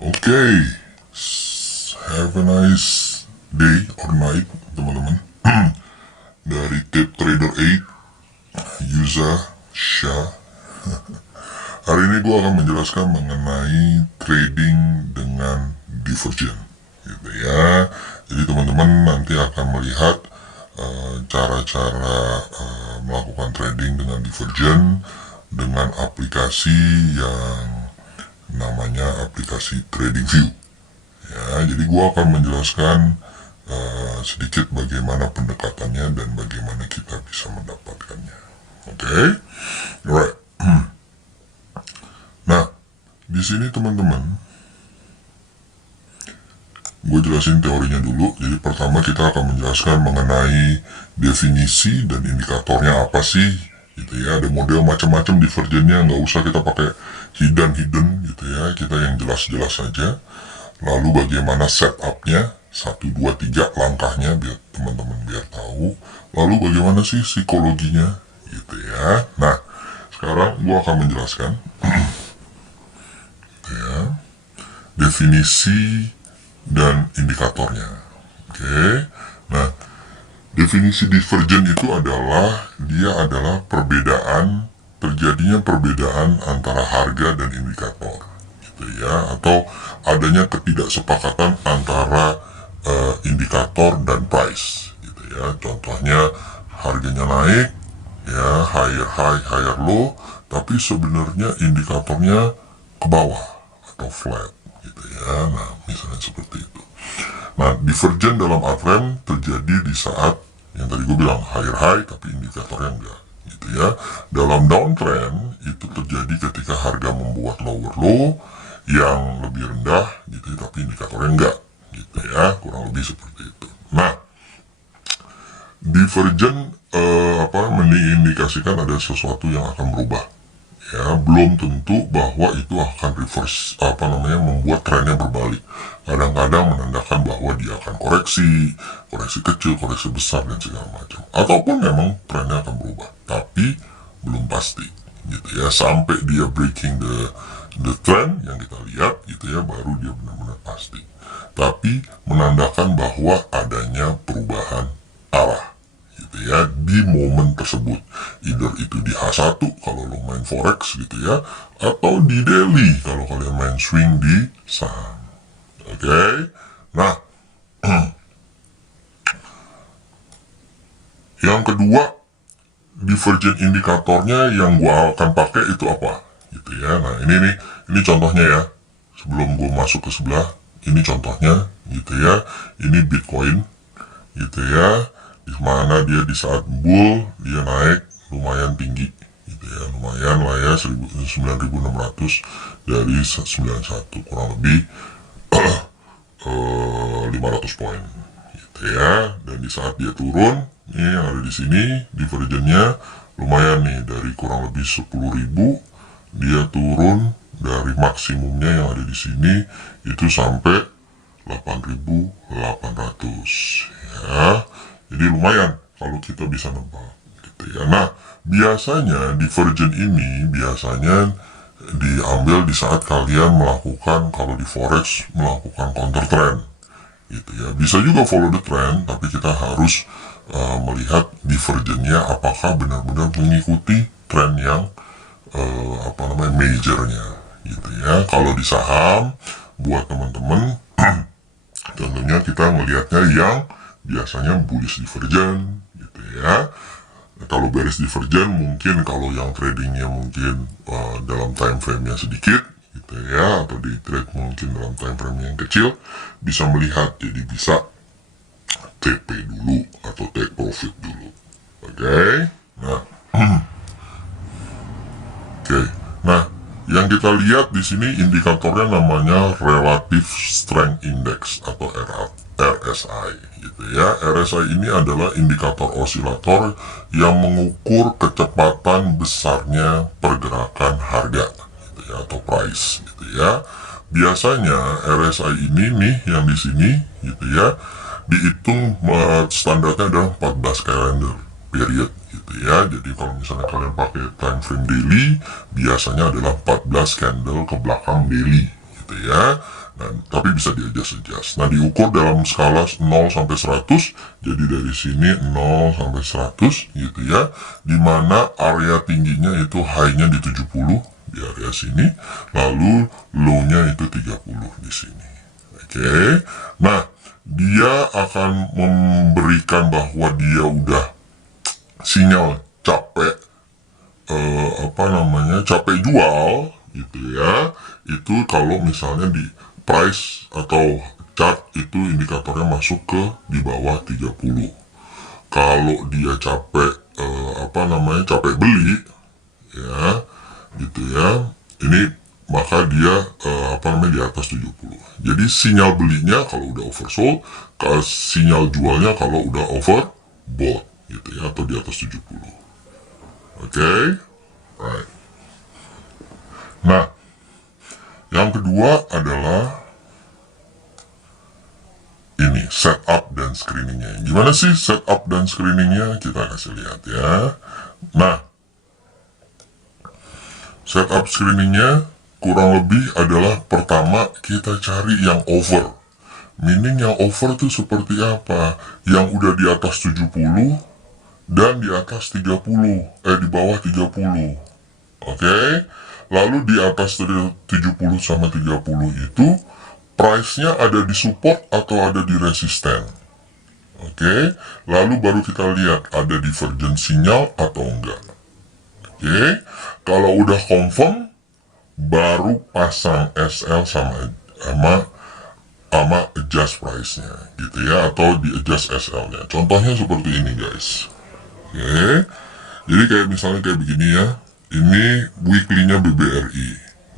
Oke, have a nice day or night teman-teman. Dari Tip Trader 8, Yuza Shah. Hari ini gue akan menjelaskan mengenai trading dengan divergen, gitu ya. Jadi teman-teman nanti akan melihat cara-cara melakukan trading dengan divergen dengan aplikasi yang namanya aplikasi TradingView. Ya, jadi gue akan menjelaskan sedikit bagaimana pendekatannya dan bagaimana kita bisa mendapatkannya. Oke, alright. Nah, di sini teman-teman, gue jelasin teorinya dulu. Jadi pertama kita akan menjelaskan mengenai definisi dan indikatornya apa sih, gitu ya. Ada model macam-macam divergennya, nggak usah kita pakai hidden gitu ya. Kita yang jelas-jelas saja. Lalu bagaimana setupnya, 1, 2, 3 langkahnya biar teman-teman biar tahu. Lalu bagaimana sih psikologinya, gitu ya. Nah, sekarang gue akan menjelaskan ya, definisi dan indikatornya. Oke. Nah, definisi divergen itu adalah terjadinya perbedaan antara harga dan indikator, gitu ya, atau adanya ketidaksepakatan antara indikator dan price, gitu ya. Contohnya harganya naik, ya, higher high, higher low, tapi sebenarnya indikatornya ke bawah atau flat, gitu ya. Nah, misalnya seperti itu. Nah, divergen dalam uptrend terjadi di saat yang tadi gue bilang higher high tapi indikatornya enggak, gitu ya. Dalam downtrend itu terjadi ketika harga membuat lower low yang lebih rendah, gitu ya, tapi indikatornya enggak, gitu ya. Kurang lebih seperti itu. Nah, divergen mengindikasikan ada sesuatu yang akan berubah. Ya, belum tentu bahwa itu akan reverse, membuat trennya berbalik. Kadang-kadang menandakan bahwa dia akan koreksi kecil, koreksi besar, dan segala macam. Ataupun memang trennya akan berubah, tapi belum pasti, gitu ya. Sampai dia breaking the trend yang kita lihat, gitu ya, baru dia benar-benar pasti. Tapi menandakan bahwa adanya perubahan arah, gitu ya, di momen tersebut. Either itu di H1 kalau lo main forex, gitu ya, atau di daily kalau kalian main swing di saham. Oke. Nah, yang kedua, divergen indikatornya yang gua akan pakai itu apa, gitu ya. Nah, ini contohnya ya. Sebelum gua masuk ke sebelah, ini contohnya, gitu ya. Ini Bitcoin, gitu ya, di mana dia di saat bull dia naik lumayan tinggi, gitu ya, lumayan lah ya, 9.600 dari 91, kurang lebih 500 poin, gitu ya. Dan di saat dia turun, ini yang ada di sini divergennya lumayan nih, dari kurang lebih 10.000 dia turun dari maksimumnya yang ada di sini itu sampai 8.800, ya. Jadi lumayan kalau kita bisa nebak, gitu ya. Nah, biasanya divergen ini biasanya diambil di saat kalian melakukan, kalau di forex, melakukan counter trend, gitu ya. Bisa juga follow the trend, tapi kita harus melihat divergennya apakah benar-benar mengikuti trend yang majornya, gitu ya. Kalau di saham, buat teman-teman tentunya kita melihatnya yang biasanya bullish divergen, gitu ya. Kalau bearish divergen mungkin kalau yang tradingnya mungkin dalam time frame yang sedikit, gitu ya, atau di trade mungkin dalam time frame yang kecil, bisa melihat, jadi bisa TP dulu atau take profit dulu. Oke. Nah, nah, yang kita lihat di sini indikatornya namanya Relative Strength Index atau RSI, gitu ya. RSI ini adalah indikator osilator yang mengukur kecepatan besarnya pergerakan harga, gitu ya, atau price, gitu ya. Biasanya RSI ini nih yang di sini, gitu ya, dihitung standarnya adalah 14 calendar period, gitu ya. Jadi kalau misalnya kalian pakai time frame daily, biasanya adalah 14 candle ke belakang daily, gitu gitu ya. Nah, tapi bisa di-adjust. Nah, diukur dalam skala 0 sampai 100. Jadi dari sini 0 sampai 100 gitu ya. Dimana area tingginya itu high-nya di 70 di area sini, lalu low-nya itu 30 di sini. Oke. Nah, dia akan memberikan bahwa dia udah sinyal capek capek jual gitu ya. Itu kalau misalnya di price atau chart itu indikatornya masuk ke di bawah 30. Kalau dia capek capek beli ya gitu ya, ini maka dia di atas 70. Jadi sinyal belinya kalau udah oversold, sinyal jualnya kalau udah overbought gitu ya, atau di atas 70. Oke, right. Nah, yang kedua adalah ini setup dan screeningnya. Gimana sih setup dan screeningnya? Kita kasih lihat ya. Nah, setup screeningnya kurang lebih adalah pertama kita cari yang over. Meaning yang over itu seperti apa? Yang udah di atas 70 dan di atas 30, di bawah 30. Oke. Lalu di atas 70 sama 30 itu price-nya ada di support atau ada di resisten. Oke. Lalu baru kita lihat ada divergence sinyal atau enggak. Oke. Kalau udah confirm baru pasang SL sama adjust price-nya gitu ya, atau di adjust SL-nya. Contohnya seperti ini guys. Oke, jadi kayak misalnya kayak begini ya, ini weekly-nya BBRI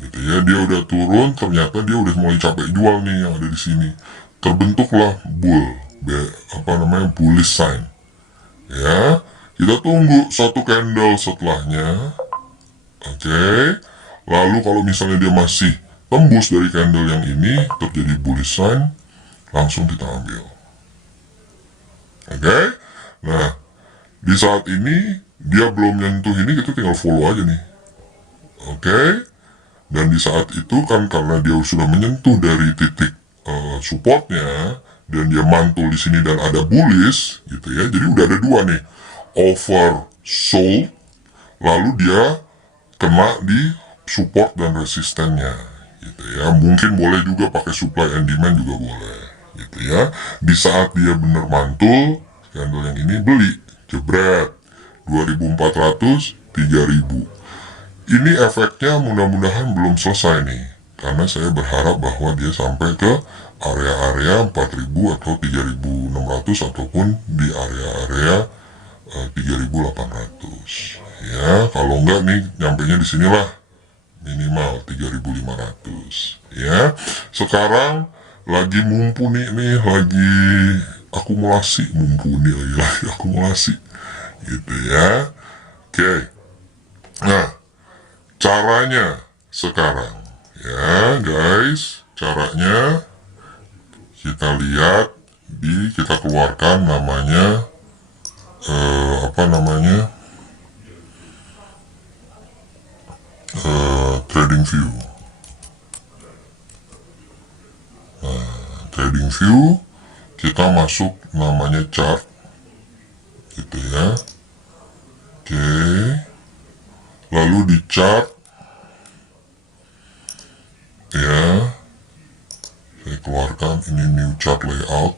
gitu ya, dia udah turun, ternyata dia udah mulai capek jual nih yang ada di sini, terbentuklah bullish sign ya. Kita tunggu satu candle setelahnya. Oke, lalu kalau misalnya dia masih tembus dari candle yang ini, terjadi bullish sign, langsung kita ambil. Oke, nah di saat ini dia belum nyentuh ini, kita tinggal follow aja nih. Oke. Dan di saat itu kan karena dia sudah menyentuh dari titik supportnya dan dia mantul di sini dan ada bullish gitu ya. Jadi udah ada dua nih. Oversold, lalu dia kena di support dan resistennya gitu ya. Mungkin boleh juga pakai supply and demand juga boleh gitu ya. Di saat dia bener mantul candle yang ini, beli jebret 2400 3000. Ini efeknya mudah-mudahan belum selesai nih, karena saya berharap bahwa dia sampai ke area-area 4000 atau 3600 ataupun di area-area 3800 ya. Kalau enggak nih nyampainya di sinilah minimal 3500 ya. Sekarang lagi mumpuni nih, lagi akumulasi, lagi akumulasi gitu ya. Oke. Nah, caranya sekarang ya guys, caranya kita lihat kita keluarkan namanya trading view. Nah, trading view kita masuk namanya chart gitu ya. Oke, lalu di chart ya, saya keluarkan ini new chart layout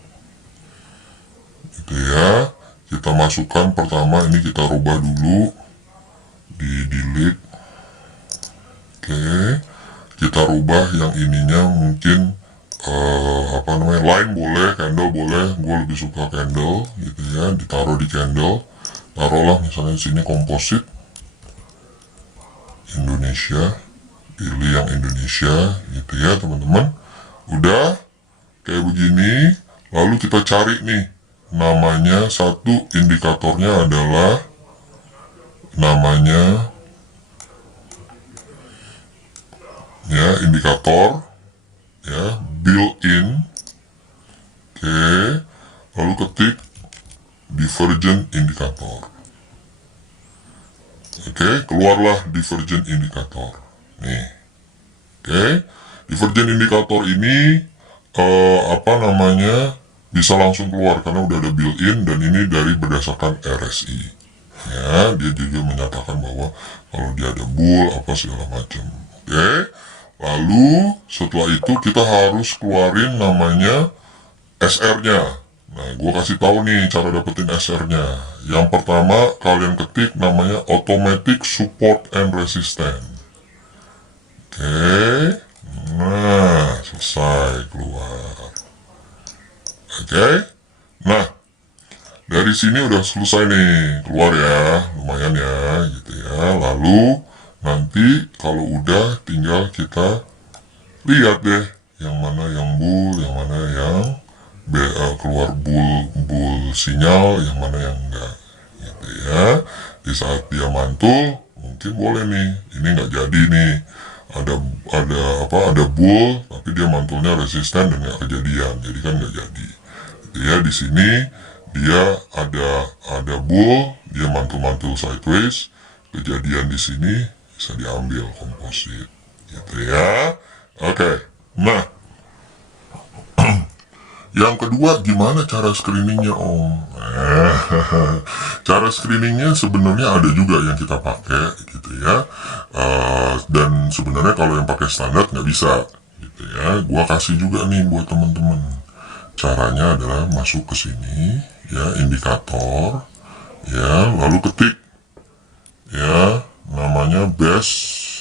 gitu ya. Kita masukkan pertama ini, kita rubah dulu di delete. Oke, kita rubah yang ininya mungkin line boleh, candle boleh, gue lebih suka candle gitu ya. Ditaruh di candle, taruhlah misalnya sini komposit Indonesia, pilih yang Indonesia gitu ya teman-teman. Udah kayak begini, lalu kita cari nih namanya, satu indikatornya adalah namanya ya, indikator ya, built-in. Oke, lalu ketik divergent indikator. Oke, keluarlah divergent indikator nih. Oke, Divergen indikator ini apa namanya, bisa langsung keluar karena udah ada built-in, dan ini dari berdasarkan RSI. Ya, dia juga menyatakan bahwa kalau dia ada bull apa segala macam. Oke. Lalu setelah itu kita harus keluarin namanya SR-nya. Nah, gue kasih tahu nih cara dapetin SR-nya. Yang pertama, kalian ketik namanya Automatic Support and Resistance. Oke. Nah, selesai keluar. Oke. Nah, dari sini udah selesai nih, keluar ya, lumayan ya, gitu ya. Lalu nanti kalau udah tinggal kita lihat deh yang mana yang bull, yang mana yang keluar bull sinyal, yang mana yang enggak, gitu ya. Di saat dia mantul mungkin boleh nih, ini nggak jadi nih, ada bull tapi dia mantulnya resisten dan nggak kejadian, jadi kan nggak jadi, gitu ya. Di sini dia ada bull, dia mantul sideways, kejadian di sini bisa diambil komposit, gitu ya. Oke. Nah, yang kedua, gimana cara screeningnya, Om? Cara screeningnya sebenarnya ada juga yang kita pakai, gitu ya. Dan sebenarnya kalau yang pakai standar nggak bisa, gitu ya. Gua kasih juga nih buat teman-teman. Caranya adalah masuk ke sini, ya, indikator, ya, lalu ketik, ya, namanya base.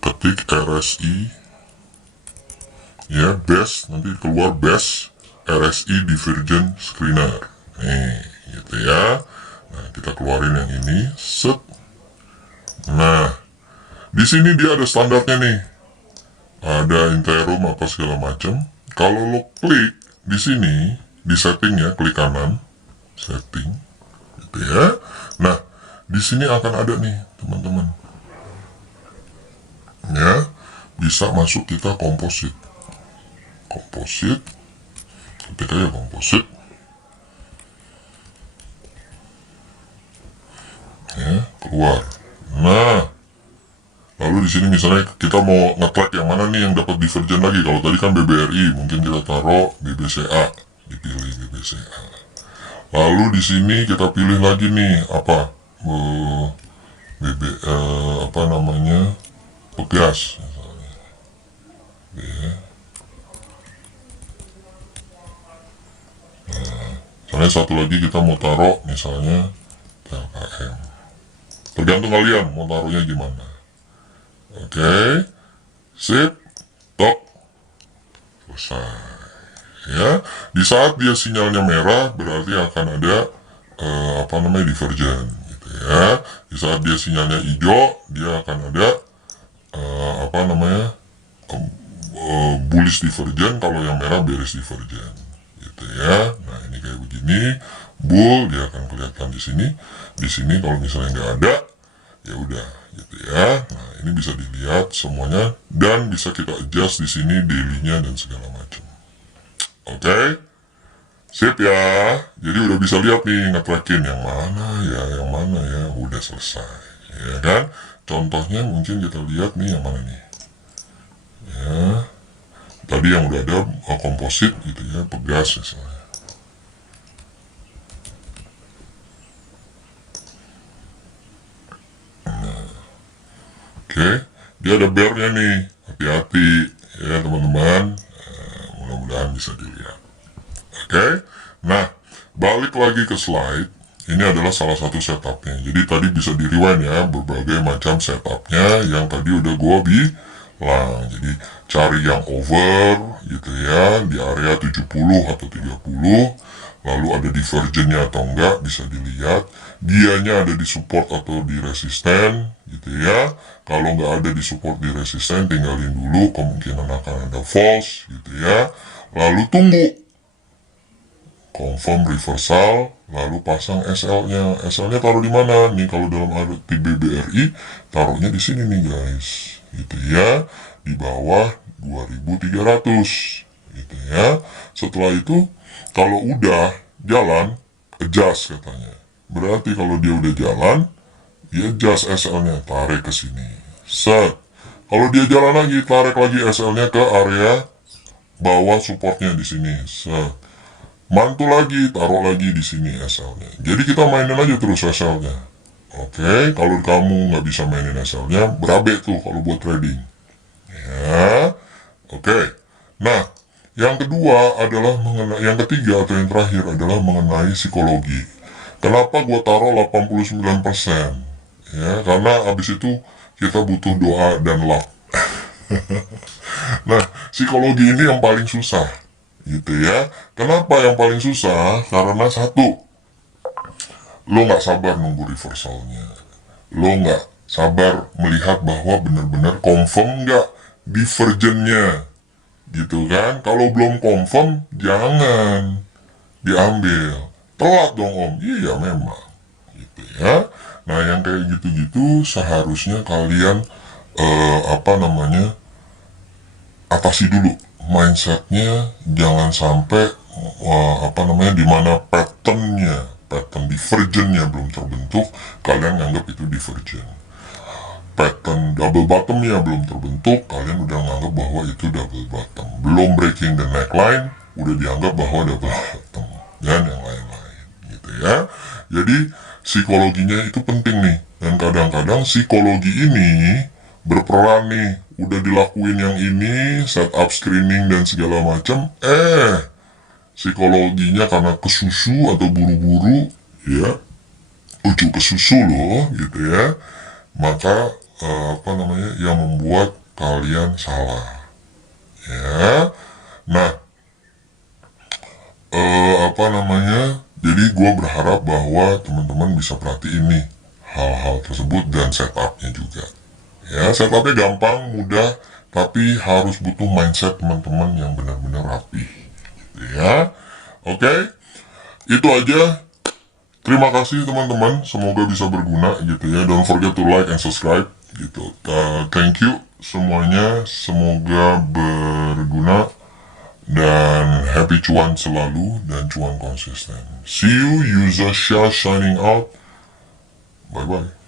Ketik RSI, ya, base, nanti keluar base RSI Divergent Screener, nih, gitu ya. Nah, kita keluarin yang ini, set. Nah, di sini dia ada standarnya nih, ada interum apa segala macam. Kalau lo klik di sini, di setting ya, klik kanan, setting, gitu ya. Nah, di sini akan ada nih, teman-teman, ya, bisa masuk kita komposit, ketik aja komposit, ya, keluar. Nah, lalu di sini misalnya kita mau nge-track yang mana nih yang dapat divergen lagi. Kalau tadi kan BBRI, mungkin kita taruh BBCA, dipilih BBCA. Lalu di sini kita pilih lagi nih apa, apa namanya, Pegas misalnya. Ya. Nah, misalnya satu lagi kita mau taruh misalnya TLKM. Tergantung kalian mau taruhnya gimana. Oke, sip, tok, selesai. Ya, di saat dia sinyalnya merah berarti akan ada apa namanya, divergen, gitu ya. Di saat dia sinyalnya hijau dia akan ada apa namanya, bullish divergen. Kalau yang merah bearish divergen, gitu ya. Nah, ini kayak begini, bull dia akan kelihatan di sini. Di sini kalau misalnya nggak ada, ya udah, gitu ya. Nah, ini bisa dilihat semuanya dan bisa kita adjust di sini daily-nya dan segala macam. Oke, sip ya. Jadi udah bisa lihat nih, nge-trackin yang mana ya, udah selesai, ya kan. Contohnya mungkin kita lihat nih yang mana nih, ya. Tadi yang udah ada komposit, gitu ya, Pegas misalnya. Oke, dia ada bear-nya nih, hati-hati ya teman-teman. Mudah-mudahan bisa dilihat. Oke, nah, balik lagi ke slide. Ini adalah salah satu setupnya. Jadi tadi bisa di rewind ya, berbagai macam setupnya yang tadi udah gue bilang. Jadi cari yang over, gitu ya, di area 70 atau 30. Lalu ada divergennya atau enggak, bisa dilihat. Dianya ada di support atau di resisten, gitu ya. Kalau nggak ada di support, di resisten, tinggalin dulu, kemungkinan akan ada false, gitu ya. Lalu tunggu confirm reversal, lalu pasang SL-nya. SL-nya taruh di mana nih? Kalau dalam arti BBRI, taruhnya di sini nih guys, gitu ya, di bawah 2300, gitu ya. Setelah itu kalau udah jalan, adjust katanya. Berarti kalau dia udah jalan, dia adjust SL-nya, tarik ke sini. Set. Kalau dia jalan lagi, tarik lagi SL-nya ke area bawah supportnya di sini. Set. Mantul lagi, taruh lagi di sini SL-nya. Jadi kita mainin aja terus SL-nya. Oke, kalau kamu nggak bisa mainin SL-nya, berabe tuh kalau buat trading. Ya, oke. Nah, yang kedua adalah mengenai, yang ketiga atau yang terakhir adalah mengenai psikologi. Kenapa gue taruh 89%? Ya, karena abis itu kita butuh doa dan luck. Nah, psikologi ini yang paling susah, gitu ya. Kenapa yang paling susah? Karena satu, lo nggak sabar nunggu reversalnya. Lo nggak sabar melihat bahwa benar-benar confirm nggak divergennya, gitu kan. Kalau belum confirm, jangan diambil. Telat dong om. Iya memang, gitu ya. Nah yang kayak gitu-gitu seharusnya kalian atasi dulu mindsetnya. Jangan sampai dimana pattern divergennya belum terbentuk, kalian nganggap itu divergen. Pattern double bottomnya belum terbentuk, kalian udah nganggap bahwa itu double bottom. Belum breaking the neckline, udah dianggap bahwa double bottom, dan yang lain-lain, gitu ya. Jadi psikologinya itu penting nih, dan kadang-kadang psikologi ini berperan nih. Udah dilakuin yang ini, setup screening dan segala macam, psikologinya karena kesusu atau buru-buru, ya, ujuk kesusu loh, gitu ya. Maka yang membuat kalian salah, ya. Nah, jadi gue berharap bahwa teman-teman bisa perhatiin nih hal-hal tersebut dan setupnya juga. Ya, setupnya gampang, mudah, tapi harus butuh mindset teman-teman yang benar-benar rapi, gitu ya. Oke, itu aja. Terima kasih teman-teman, semoga bisa berguna, gitu ya. Don't forget to like and subscribe, gitu. Thank you semuanya, semoga berguna dan happy cuan selalu dan cuan konsisten. See you, user Shah signing out. Bye bye.